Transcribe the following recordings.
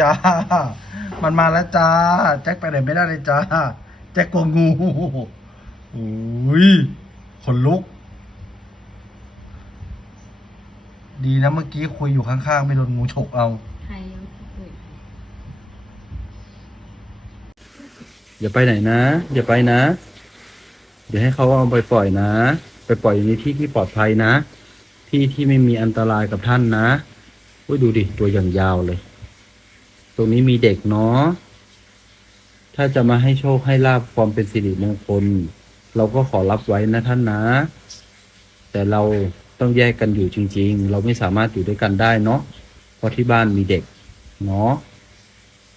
จ้า มันมาแล้วจ้า แจ็คไปไหนไม่ได้เลยจ้า แจ็คกลัวงูโอ้ยขนลุก ดีนะเมื่อกี้คุยอยู่ข้างๆ ไม่โดนงูฉกเอาใครยังคุยอย่าไปไหนนะ อย่าไปนะ เดี๋ยวให้เขาเอาไปปล่อยนะ ไปปล่อยในที่ที่ปลอดภัยนะ ที่ที่ไม่มีอันตรายกับท่านนะอุ้ยดูดิ ตัวอย่างยาวเลย ตรงนี้มีเด็กเนาะถ้าจะมาให้โชคให้ลาบความเป็นสิริมงคล เราก็ขอรับไว้นะท่านนะ แต่เราต้องแยกกันอยู่จริง ๆ เราไม่สามารถอยู่ด้วยกันได้เนาะเพราะที่บ้านมีเด็กเนาะ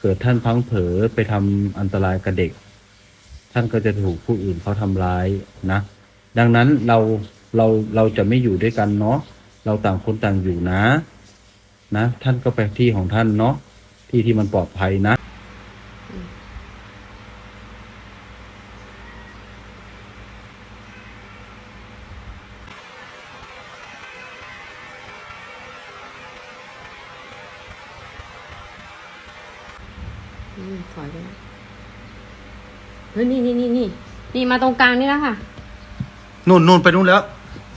เกิดท่านพลังเผลอไปทำอันตรายกับเด็ก ท่านก็จะถูกผู้อื่นเขาทำร้ายนะ ดังนั้นเราเราเราจะไม่อยู่ด้วยกันเนาะเราต่างคนต่างอยู่นะ นะ ท่านก็ไปที่ของท่านเนาะ ที่ที่มันปลอดภัยนะ อืมถอยไปนะเฮ้ยนี่นี่นี่นี่นี่มาตรงกลางนี่แล้วค่ะ นู่นนู่นไปนู่นแล้ว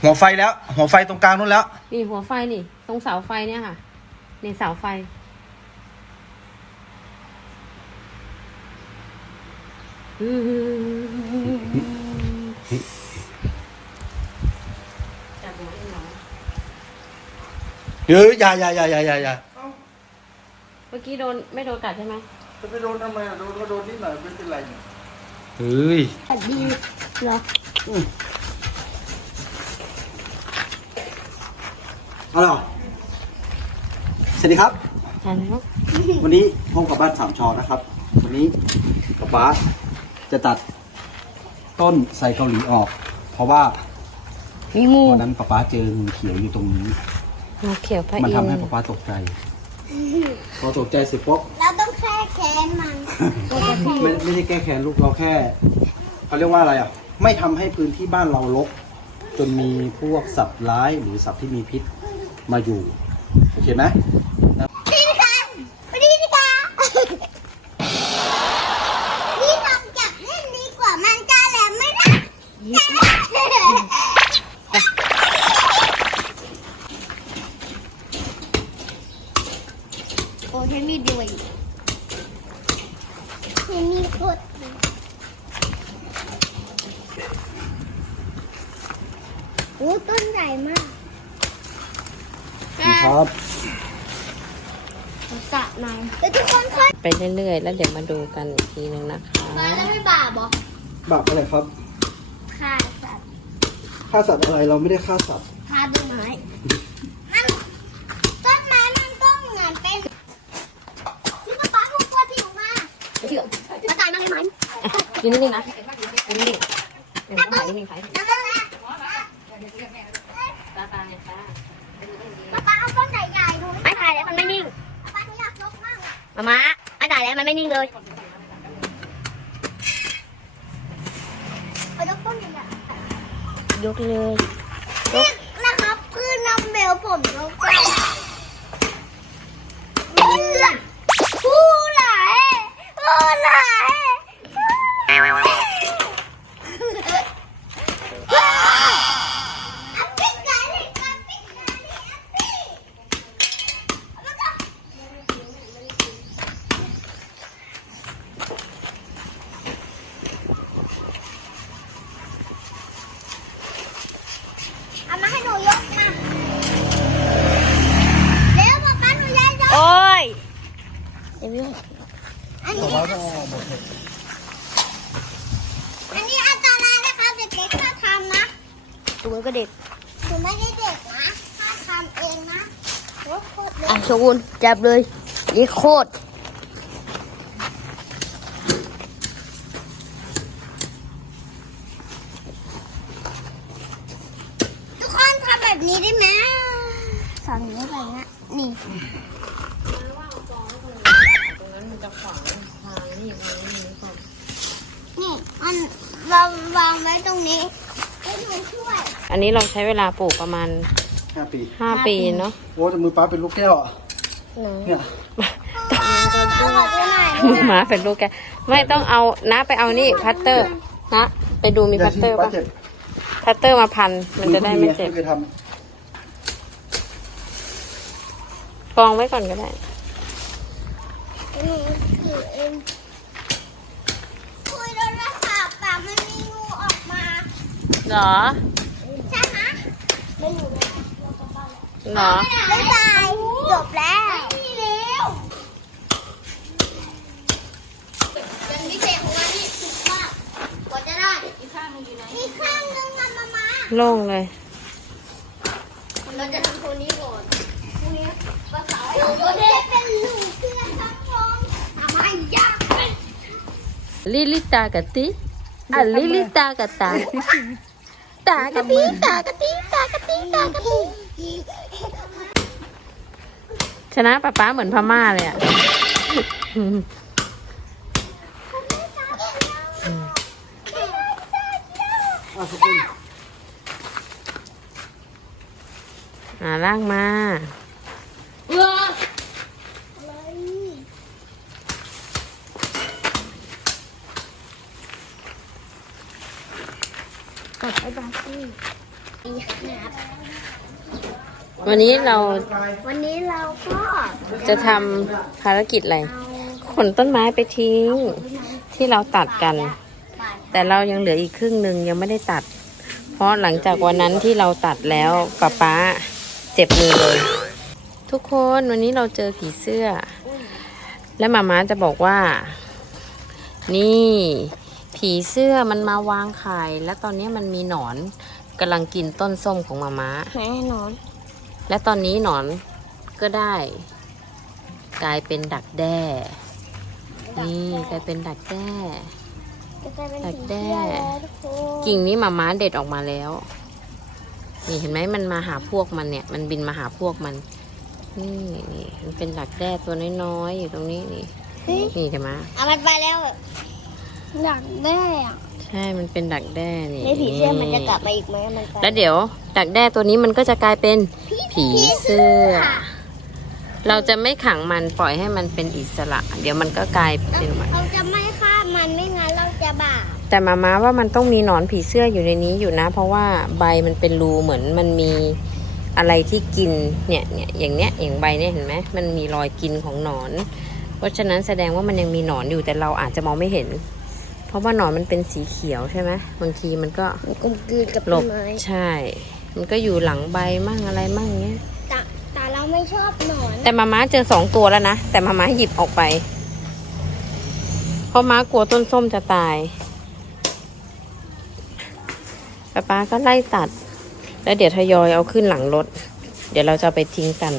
หัวไฟแล้ว หัวไฟตรงกลางนู่นแล้ว นี่หัวไฟนี่ ตรงเสาไฟเนี่ยค่ะ นี่เสาไฟ จับหัวเองเหรอเฮ้ยอย่าอย่าอย่าอย่าอย่าอย่าเมื่อกี้โดนไม่โดนกัดใช่ไหมจะไปโดนทำไมอะโดนก็โดนนิดหน่อยไม่เป็นไรเนี่ยเฮ้ยสวัสดีเหรอเอาล่ะสวัสดีครับ ใช่แล้ววันนี้พบกับบ้านสามชอนะครับ วันนี้กับป้า จะตัดต้นไทรเกาหลีออก เพราะว่ามีงูวันนั้นป้าป้าเจองูเขียวอยู่ตรงนี้ งูเขียวพระมันอิทำนทให้ร์ป้าป้าตกใจ พอตกใจเสร็จปุ๊บเราต้องแค่แค้นมันแค่แค้นไม่ไม่ใช่แก้แค้นลูกเราแค่เขาเรียกว่าอะไรอะ ไม่ทำให้พื้นที่บ้านเรารกจนมีพวกสัตว์ร้ายหรือสัตว์ที่มีพิษมาอยู่ โอเคไหม พี่กันพี่กันพี่ลองจับเล่นดีกว่ามันจะแหลมไม่ได้ โอ้ใช้มีดด้วยใช้มีดโคตรดีโอ้ต้นใหญ่มากครับสระน้ำแล้วทุกคนค่อยไปเรื่อยๆ แล้วเดี๋ยวมาดูกันอีกทีหนึ่งนะคะ มาแล้วไม่บาปเหรอบาปอะไรครับ ฆ่าสัตว์ฆ่าสัตว์อะไรเราไม่ได้ฆ่าสัตว์ฆ่าต้นไม้มันต้นไม้มันก็เหมือนเป็นนี่ป๊าป๊าทุกคนที่ออกมามาตายมาเลยไหมยืนนิ่งๆนะยืนนิ่งๆเดี๋ยวต้องถ่ายนิ่งๆถ่ายน้ำมันนะตาตาเนี่ยค่ะป๊าป๊าเอาต้นใหญ่ๆดูไม่ถ่ายแล้วมันไม่นิ่งป๊าหนูอยากยกมากอะมามาไม่ถ่ายแล้วมันไม่นิ่งเลย ยกเลยๆนี่นะครับ คือน้ำเบลผมยกไปผู้ไหลผู้ไหล อัพปิ้งไก่เลยอัพปิ้งไก่เลยอัพปิ้งแล้วก็เอามาให้หนูยกมาเร็วป๊าป๊าหนูยายยก โอ้ยเดี๋ยว อันนี้ อันนี้อันตรายนะคะเด็กๆถ้าทำนะ ตัว ก็เด็กหนูไม่ได้เด็กนะถ้าทำเองนะโอ้โคตรเล็อะกโชกุนจับเลยนี่โคตรทุกคนทำแบบนี้ได้ไหมสอนนี้ไปนะนี่ตรงนั้นมันจะขวางทางนี่มานี่นี่ก่อนนี่มันเราวางไว้ตรงนี้ให้หนูช่วย อันนี้เราใช้เวลาปลูกประมาณห้าปี5ปีเนาะโอ้แต่มือป้าเป็นลูกแก้วอะเนี่ยตขอดูหน่อยหมาเป็นลูกแกไม่ต้องเอานะไปเอานี่พัตเตอร์ นะไปดูมีพัตเตอร์ป้าปะเจ็บพัตเตอร์มาพันมันจะได้ไม่เจ็บเคยทกองไว้ก่อนก็ได้ หนูถือเองคุยโทรศัพท์แต่มันมีงูออกมา เหรอใช่ไหมไม่รู้เลยเหรอไม่ตายจบแล้วไม่มีแล้วยังพิเศษของมันนี่สุดมากกว่าจะได้อีกข้างนึงอยู่ไหนอีกข้างนึงมันมามาโล่งเลยเราจะทำตัวนี้ก่อนพรุ่งนี้ภาษาเราจะเป็นลูกเพื่อนทั้งวงทำไมยากเป็นลิลิตากะติ อะลิลิตากะตา ตากะตีตากะตีตากะตีตากะตีชนะป้าป๊าเหมือนพม่าเลยอะำอะขอบคุ ณอ่าลากมาวันนี้เราวันนี้เราก็จะทำภารกิจอะไร ขนต้นไม้ไปทิ้งที่เราตัดกัน แต่เรายังเหลืออีกครึ่งหนึ่งยังไม่ได้ตัด เพราะหลังจากวันนั้นที่เราตัดแล้วป้าป๊าเจ็บมือเลย ทุกคนวันนี้เราเจอผีเสื้อ และมาม้าจะบอกว่า นี่ ผีเสื้อมันมาวางไข่และตอนนี้มันมีหนอนกำลังกินต้นส้มของมาม้าแน่นอน และตอนนี้หนอนก็ได้ กลายเป็นดักแด้ นี่กลายเป็นดักแด้จะกลายเป็นดักสีแด้เขียวแล้วทุกคนกิ่งนี้หมาม้าเด็ดออกมาแล้ว นี่เห็นไหมมันมาหาพวกมันเนี่ย มันบินมาหาพวกมัน นี่นี่มันเป็นดักแด้ตัวน้อยๆอยู่ตรงนี้นี่เฮ้ยนี่เห็นไหมเอามันไปแล้ว อยากได้อะใช่ มันเป็นดักแด้นี่แล้วผีเสื้อมันจะกลับมาอีกไหมมันกลับแล้วเดี๋ยว ดักแด้ตัวนี้มันก็จะกลายเป็นผีเสื้อ เราจะไม่ขังมันปล่อยให้มันเป็นอิสระ เดี๋ยวมันก็กลายเป็นมันเราจะไม่ฆ่ามันไม่งั้นเราจะบาปแต่มาม้าว่ามันต้องมีหนอนผีเสื้ออยู่ในนี้อยู่นะ เพราะว่าใบมันเป็นรูเหมือนมันมีอะไรที่กินเนี่ยเนี่ยอย่างเนี้ยอย่างใบเนี่ยเห็นไหมมันมีรอยกินของหนอน เพราะฉะนั้นแสดงว่ามันยังมีหนอนอยู่แต่เราอาจจะมองไม่เห็น เพราะว่าหนอนมันเป็นสีเขียวใช่ไหมบางทีมันก็มันกลมกลืนกับหลต้บนไม้ใช่ มันก็อยู่หลังใบมั่งอะไรมั่งเงี้ย แต่แต่เราไม่ชอบหนอนแต่มาม้าเจอสองตัวแล้วนะ แต่มาม้าหยิบออกไป เพราะม้ากลัวต้นส้มจะตายป้าป๊าก็ไล่ตัด แล้วเดี๋ยวทยอยเอาขึ้นหลังรถ เดี๋ยวเราจะเอาไปทิ้งกัน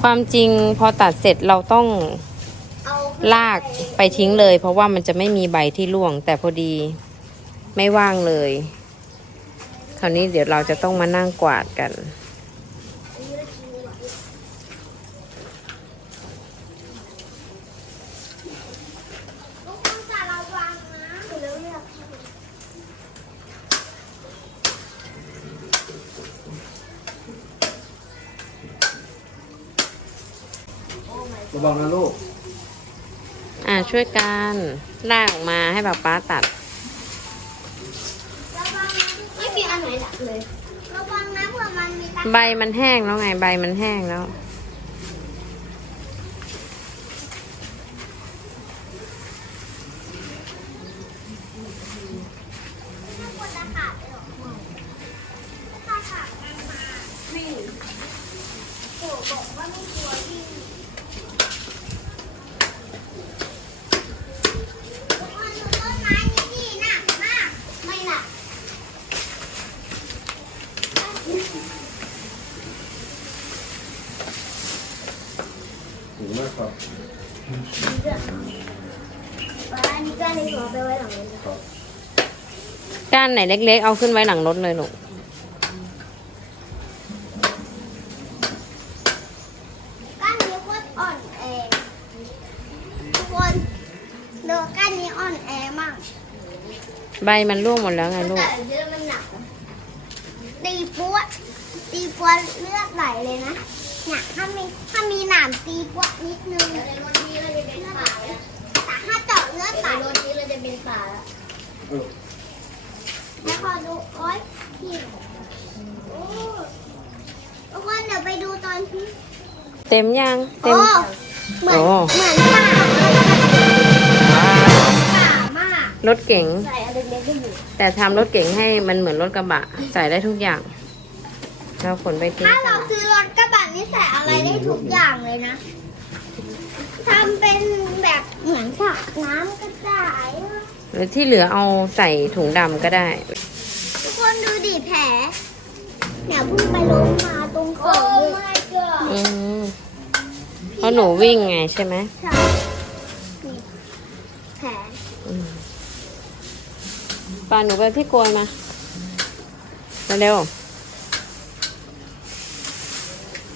ความจริงพอตัดเสร็จเราต้องเอา ลากไปทิ้งเลย เพราะว่ามันจะไม่มีใบที่ร่วง แต่พอดีไม่ว่างเลย คราวนี้เดี๋ยวเราจะต้องมานั่งกวาดกันลูกต้องจะระวังนะระวังนะลูก อ่าช่วยกันลากออกมาให้ป๊าป๊าตัดระวังนะไม่มีอันไหนดับเลยระวังนะเผื่อมันมีตะใบมันแห้งแล้วไงใบมันแห้งแล้วคนตะขาบเลยเหรอตะขาบมันมาไม่โอ้บอกว่าไม่กลัววิ่งทุกคนดูต้นไม้นี่ดีหนักมาก ไม่หนัก ถูกมากครับ อันนี้ก็เลยขอไปไว้หลังนี้ ก้านไหน เล็กๆ เอาขึ้นไว้หลังรถเลยลูกก้านนี้โคตรอ่อนแอทุกคนดูก้านนี้อ่อนแอมากใบมันร่วงหมดแล้วไงลูกแต่เยอะมันหนักนะตีปัวตีปัวเลือดไหลเลยนะเนี่ยถ้ามีถ้ามีหนามตีกว่านิดนึงแต่รถนี้เราจะเป็นป่าแต่ถ้าเจาะเลือดป่ารถนี้เราจะเป็นป่าแล้ว แล้วขอดูโอ๊ยพี่โอ้ทุกคนเดี๋ยวไปดูตอนที่เต็มยัง เต็มโอ้เหมือนโอ้ เหมือนป่าป่ามากรถเก๋ง ใส่อะไรเล็กๆได้อยู่แต่ทำรถเก๋งให้มันเหมือนรถกระบะ ใส่ได้ทุกอย่าง เราขนไปทิ้งถ้ากัเรานซื้อรถกระบะนี่ใส่อะไรได้ทุกอย่างเลยนะทำเป็นแบบเหมือนสระน้ำกระจายห รือที่เหลือเอาใส่ถุงดำก็ได้ ทุกคนดูดิแผลเนี่ยเพิ่งไปล้มมาตรงคอโอ้ my god อืมเพราะหนูวิ่งไงใช่ไหมใช่นี่แผลปาหนูไปที่โกยมาเร็ว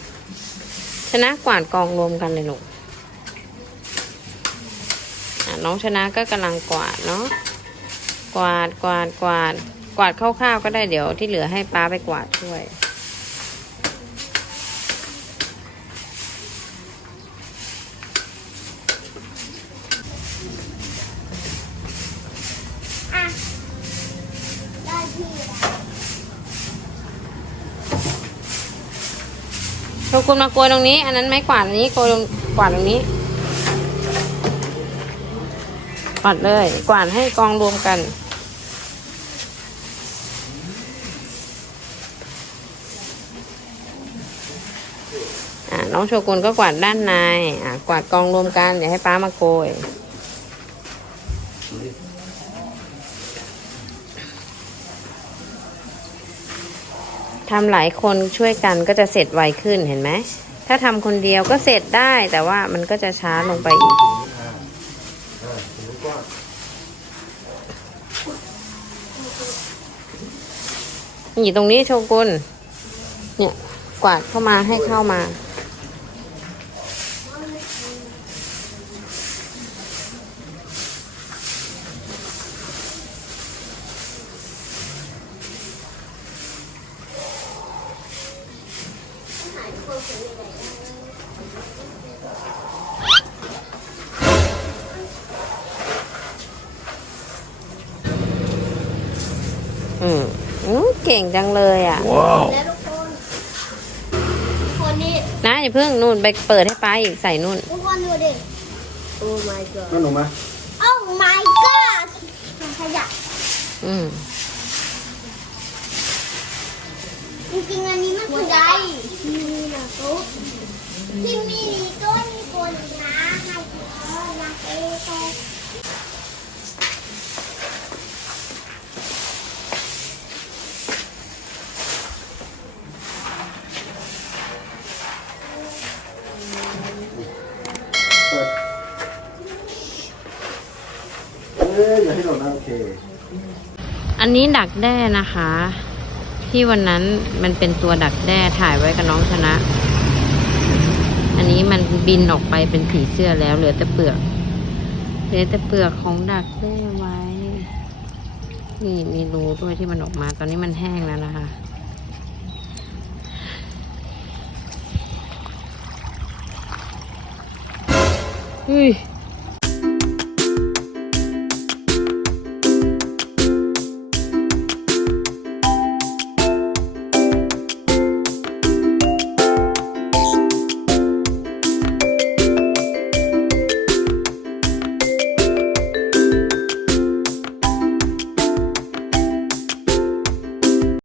ๆชนะกวาดกองรวมกันเลยลูกอะ น้องชนะก็กำลังกวาดเนาะกวาดกวาดกวาด กวาดคร่าวๆก็ได้เดี๋ยวที่เหลือให้ป้าไปกวาดช่วยอะได้ที่แล้วโชกุนมาโกยตรงนี้ อันนั้นไม้กวาดอันนี้โกยตรงกวาดตรงนี้ วาดเลย กวาดให้กองรวมกันอ่าน้องโชกุนก็กวาดด้านในกวาดกองรวมกันเดี๋ยวให้ป้ามาโกยทำหลายคนช่วยกันก็จะเสร็จไวขึ้นเห็นไหม ถ้าทำคนเดียวก็เสร็จได้แต่ว่ามันก็จะช้าลงไปอีก อยู่ตรงนี้โชกุนเนี่ยกวาดเข้ามาให้เข้ามา อืมอู้เก่งจังเลยอะแล้วทุกคนคนนี้นะอย่าเพิ่งนู่นไปเปิดให้ป้าอีกใส่นู่น ทุกคนดูดิ โอ้ my god นั่นหนูมา โอ้ my god ถังขยะอืมจริงๆอันนี้มันคืออะไรมีนะตุ๊กที่มีต้นคนนะให้เออนะเอโต ยอย่าให้หล่นนะโอเค อันนี้ดักแด้นะคะ ที่วันนั้นมันเป็นตัวดักแด้ถ่ายไว้กับน้องชนะ อันนี้มันบินออกไปเป็นผีเสื้อแล้วเหลือแต่เปลือกเหลือแต่เปลือกของดักแด้ไว้ นี่มีรูด้วยที่มันออกมา ตอนนี้มันแห้งแล้วนะคะอุ้ย